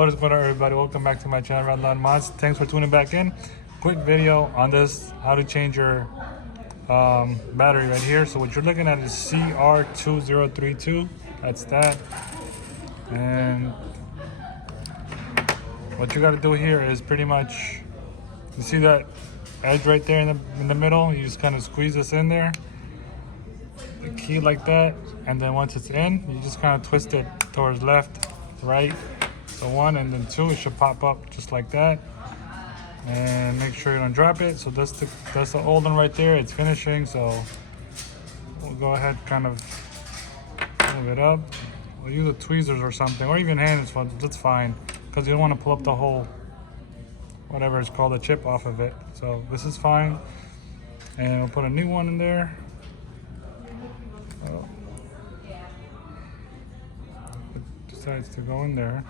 What is going on, everybody? Welcome back to my channel, RedLineMods. Thanks for tuning back in. Quick video on this, how to change your battery right here. So what you're looking at is CR2032. That's that. And what you got to do here is pretty much, you see that edge right there in the middle? You just kind of squeeze this in there, the key like that, and then once it's in, you just kind of twist it towards left, right. So 1 and then 2, it should pop up just like that. And make sure you don't drop it. So that's the old one right there. It's finishing, so we'll go ahead, kind of move it up. We'll use the tweezers or something, or even hands. That's fine, because you don't want to pull up the whole, whatever it's called, the chip off of it. So this is fine, and we'll put a new one in there. Oh. It decides to go in there.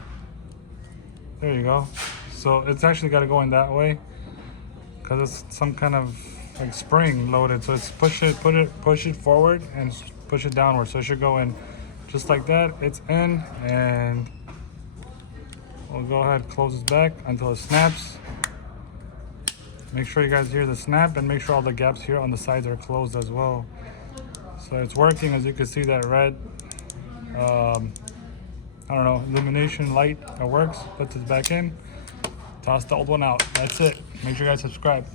There you go. So it's actually got to go in that way because it's some kind of like spring loaded. So it's push it forward and push it downward. So it should go in just like that. It's in, and we'll go ahead, close this back until it snaps. Make sure you guys hear the snap, and make sure all the gaps here on the sides are closed as well. So it's working. As you can see, that red I don't know, illumination light that works. Puts it back in. Toss the old one out. That's it. Make sure you guys subscribe.